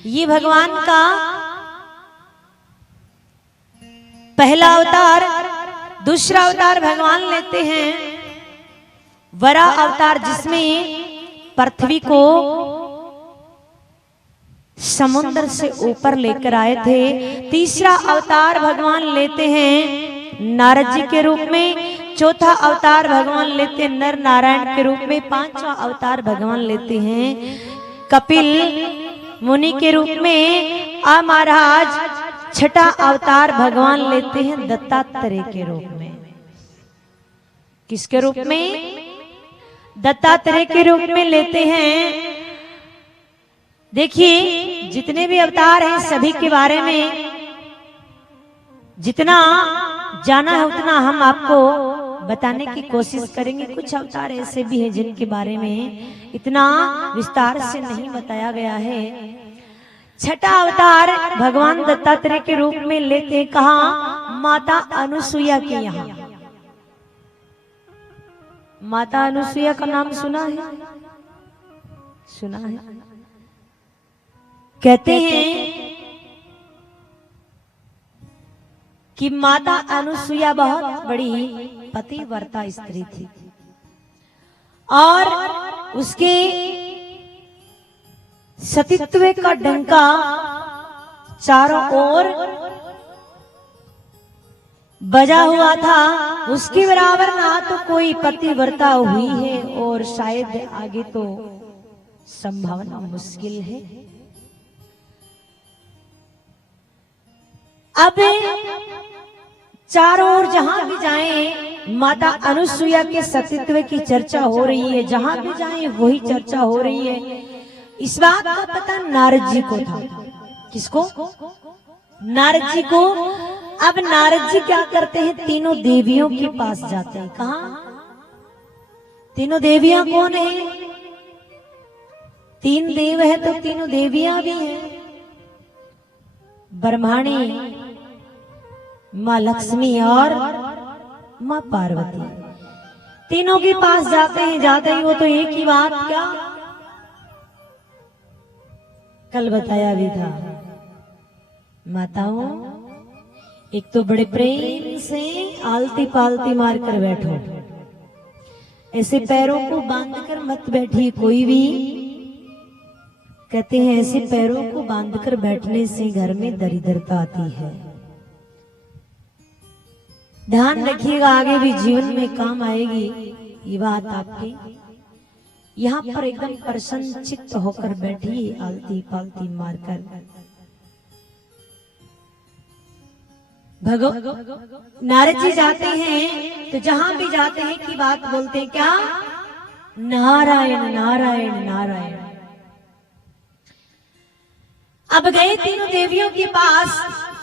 ये भगवान का पहला अवतार। दूसरा अवतार भगवान लेते हैं वराह अवतार, जिसमें पृथ्वी को समुद्र से ऊपर लेकर आए थे। तीसरा अवतार भगवान लेते हैं नारद जी के रूप में। चौथा अवतार भगवान लेते हैं नर नारायण के रूप में। पांचवा अवतार भगवान लेते हैं कपिल मुनि के रूप में। आ महाराज छठा अवतार भगवान लेते हैं दत्तात्रेय के रूप में। किसके रूप में? दत्तात्रेय के रूप में लेते हैं। देखिए जितने भी अवतार हैं सभी के बारे में जितना जाना है उतना हम आपको बताने की कोशिश करेंगे। कुछ अवतार ऐसे भी हैं जिनके बारे में इतना विस्तार से नहीं बताया गया है। छठा अवतार भगवान दत्तात्रेय के रूप में लेते हैं कहा? माता अनुसुईया के यहाँ। माता अनुसुईया का नाम सुना है? सुना है। कहते हैं कि माता अनुसुईया बहुत बड़ी पतिव्रता स्त्री थी और उसके सतीत्व का डंका चारों ओर बजा हुआ था। उसके बराबर ना तो कोई पतिव्रता हुई है और शायद आगे तो संभावना मुश्किल है। अब चारों ओर जहां भी जाएं माता अनुसुईया के सतीत्व की चर्चा हो रही है। जहां भी जाएं वही चर्चा हो रही है। इस बात का पता नारद जी को था। किसको? नारद जी को। अब नारद जी क्या करते हैं? तीनों देवियों के पास जाते हैं। कहा? तीनों देवियां कौन है? तीन देव है तो तीनों देवियां भी हैं। ब्रह्माणी, माँ लक्ष्मी और माँ पार्वती। तीनों के पास जाते हैं। जाते ही वो तो एक ही बात क्या कल बताया भी था। माताओं एक तो बड़े प्रेम से आलती पालती मार कर बैठो। ऐसे पैरों को बांध कर मत बैठिए कोई भी। कहते हैं ऐसे पैरों को बांधकर बैठने से घर में दरिद्रता आती है। ध्यान रखिएगा आगे भी जीवन में काम आएगी ये बात आपकी। यहाँ पर एकदम प्रसन्न चित्त होकर बैठिए आलती पालती मारकर। नारद जी जाते हैं तो जहां भी जाते हैं की बात बोलते हैं क्या? नारायण नारायण नारायण। अब गए तीनों देवियों के पास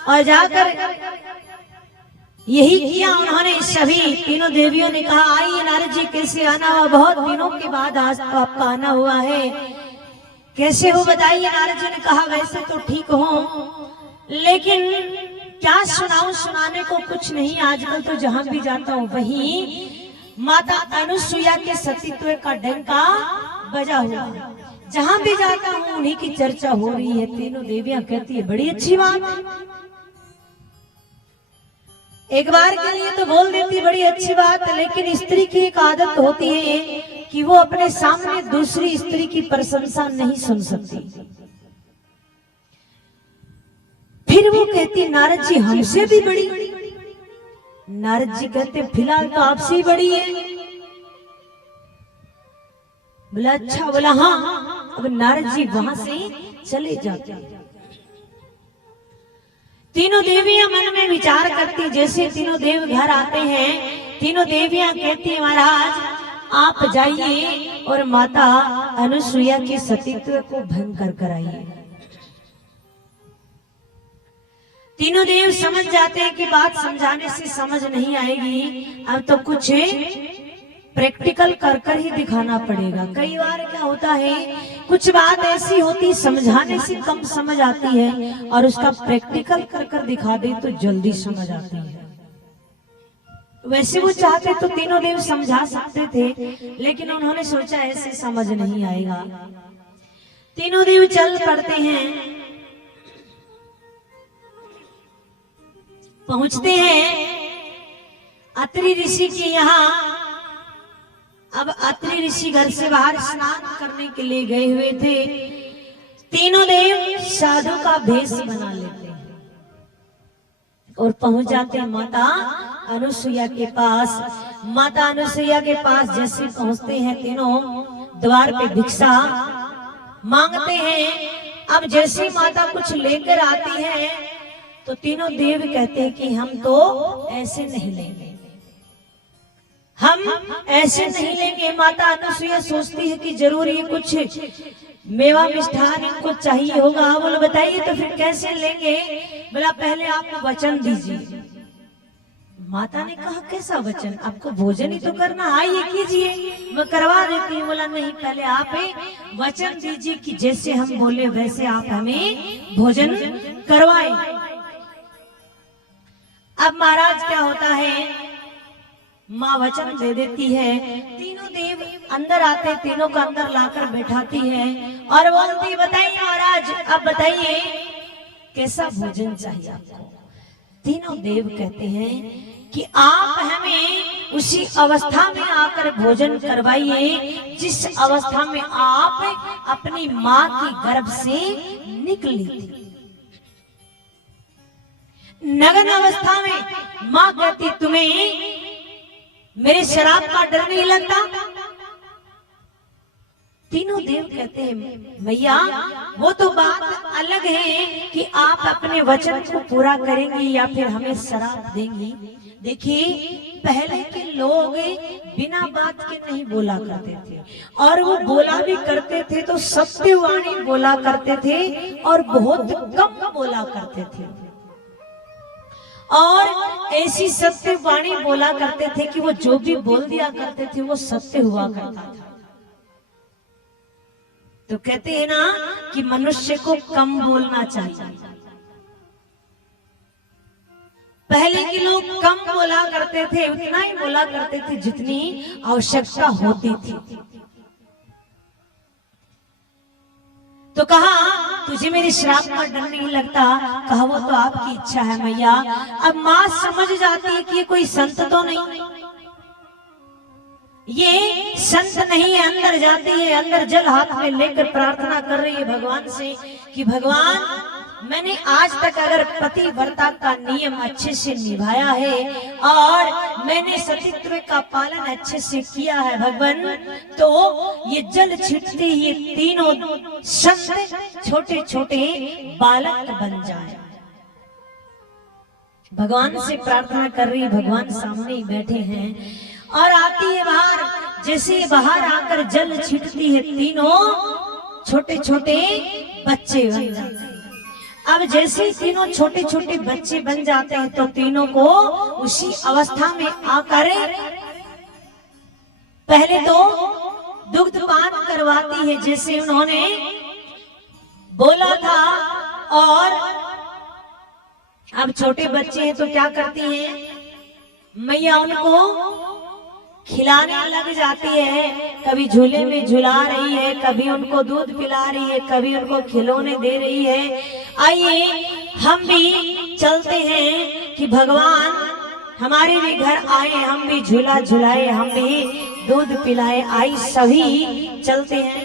और जाकर यही किया उन्होंने। सभी तीनों देवियों ने कहा आइए नारद जी कैसे आना हुआ? बहुत दिनों के बाद आज तो आपका आना हुआ है। कैसे हो बताइए? नारद जी ने कहा वैसे तो ठीक हो लेकिन क्या सुनाऊं? सुनाने को कुछ नहीं। आजकल तो जहां भी जाता हूं वहीं माता अनुसुईया के सतीत्व का डंका बजा हुआ। जहां भी जाता हूं उन्हीं की चर्चा हो रही है। तीनों देवियां कहती है बड़ी अच्छी बात। एक बार के लिए तो बोल देती बड़ी अच्छी बात, लेकिन स्त्री की एक आदत होती है कि वो अपने सामने दूसरी स्त्री की प्रशंसा नहीं सुन सकती। फिर वो कहती नारद जी हमसे भी बड़ी। नारद जी कहते फिलहाल तो आपसे ही बड़ी है। बोला अच्छा। बोला हाँ। अब नारद जी वहां से चले जाते। तीनों देवियां मन में विचार करती। जैसे तीनों देव घर आते हैं तीनों देवियां कहती हैं महाराज आप जाइए और माता अनुसुईया के सतीत्व को भंग कर कराइए। तीनों देव समझ जाते हैं कि बात समझाने से समझ नहीं आएगी। अब तो कुछ प्रैक्टिकल कर कर ही दिखाना पड़ेगा। कई बार क्या होता है कुछ बात ऐसी होती समझाने से कम समझ आती है और उसका प्रैक्टिकल कर कर दिखा दे तो जल्दी समझ आती है। वैसे वो चाहते तो तीनों देव समझा सकते थे लेकिन उन्होंने सोचा ऐसे समझ नहीं आएगा। तीनों देव चल पड़ते हैं पहुंचते हैं अत्रि ऋषि के यहाँ। अब अत्रि ऋषि घर से बाहर स्नान करने के लिए गए हुए थे। तीनों देव साधु का भेष बना लेते हैं और पहुंच जाते हैं माता अनुसुईया के पास। माता अनुसुईया के पास जैसे पहुंचते हैं, तीनों द्वार पे भिक्षा मांगते हैं। अब जैसे माता कुछ लेकर आती है तो तीनों देव कहते हैं कि हम तो ऐसे नहीं लेंगे, हम ऐसे नहीं लेंगे। माता अनुसुईया सोचती है कि जरूर ये कुछ मेवा मिष्ठान इनको चाहिए होगा। बोले बताइए तो फिर कैसे लेंगे? बोला पहले आप वचन दीजिए। माता ने कहा कैसा वचन? आपको भोजन ही तो करना, आइए कीजिए, मैं करवा देती हूँ। बोला नहीं, पहले आप वचन दीजिए कि जैसे हम बोले वैसे आप हमें भोजन करवाए। अब महाराज क्या होता है, माँ वचन दे देती है। तीनों देव अंदर आते, तीनों को अंदर लाकर बैठाती है और बोलती बताइए महाराज, अब बताइए कैसा भोजन चाहिए आपको? तीनों देव कहते हैं कि आप हमें उसी अवस्था में आकर भोजन करवाइए जिस अवस्था में आप अपनी माँ की गर्भ से निकली थी। नग्न अवस्था में माँ कहती तुम्हें मेरे शराब का डर नहीं लगता? तीनों देव कहते हैं मैया वो तो बात अलग है कि आप अपने वचन को पूरा करेंगी या फिर हमें शराब देंगी। देखिए पहले के लोग बिना बात के नहीं बोला करते थे और वो बोला भी करते थे तो सत्यवाणी बोला करते थे और बहुत कम बोला करते थे और ऐसी सत्यवाणी बोला करते थे कि वो जो भी बोल दिया करते थे वो सत्य हुआ करता था। तो कहते हैं ना कि मनुष्य को कम बोलना चाहिए। पहले के लोग कम बोला करते थे, उतना ही बोला करते थे जितनी आवश्यकता होती थी। तो कहा तुझे मेरे श्राप का डर नहीं लगता? कहा वो तो आपकी इच्छा है मैया। अब माँ समझ जाती है कि ये कोई संत तो नहीं, ये संत नहीं है। अंदर जाती है, अंदर जल हाथ में लेकर प्रार्थना कर रही है भगवान से कि भगवान मैंने आज तक अगर पतिव्रता का नियम अच्छे से निभाया है और मैंने सतीत्व का पालन अच्छे से किया है भगवान, तो ये जल छिटते ये तीनों संत छोटे छोटे बालक बन जाए। भगवान से प्रार्थना कर रही, भगवान सामने ही बैठे हैं और आती है बाहर। जैसे बाहर आकर जल छिटती है तीनों छोटे छोटे बच्चे बन जाते हैं। अब जैसे तीनों छोटे छोटे बच्चे बन जाते हैं तो तीनों को उसी अवस्था में आकर पहले तो दुग्धपान करवाती है जैसे उन्होंने बोला था। और अब छोटे बच्चे हैं तो क्या करती हैं मैया, उनको खिलाने लग जाती है। कभी झूले में झुला रही है, कभी उनको दूध पिला रही है, कभी उनको खिलौने दे रही है। आइए हम भी चलते हैं कि भगवान हमारे भी घर आए, हम भी झूला झुलाए, हम भी दूध पिलाए। आई सभी चलते हैं।